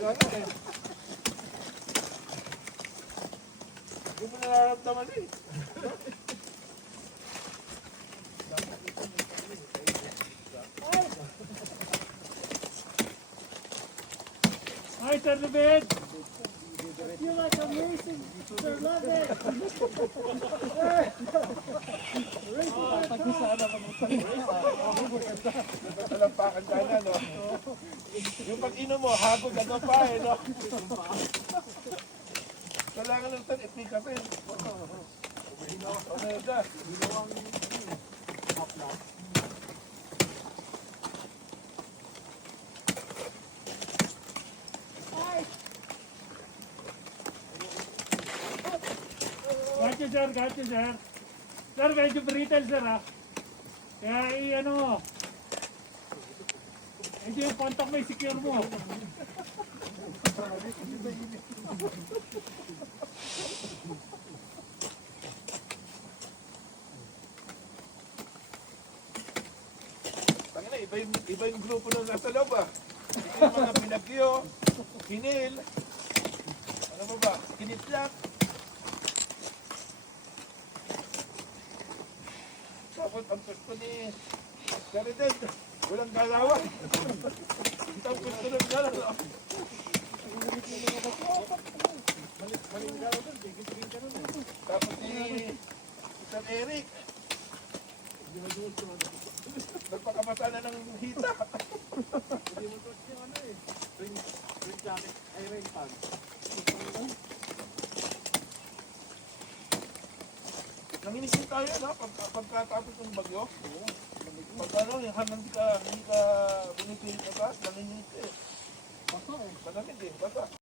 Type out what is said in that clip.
Wala na eh. Hindi mo nararamdaman eh. Hi, Sir David! You like amazing, Sir David! Talampakan ka na, no? Yung pag-inom mo, hagod ano pa eh, no? Kailangan ng tan, ipikasin. Ano yun dyan? Got you, sir. Got you, sir. Sir, medyo brittle, sir, ha? Kaya, ano mo. Medyo yung contact mo, secure mo. Tangina, iba yung grupo na nasa loob ah. Ito yung mga pinagyo, kinil, ano ba ba, kinitlak. Tapos ang pwesto ni Caridad, walang galawan. Ang pwesto ng galawan. Tapos ni San Eric, nagpakamasa na ng hita. Nanginisip tayo na pagkatapos ng bagyo. Pag ano, yung hindi ka bumipili ka ba, nanginisip eh. Basa eh. Malamig eh, basa.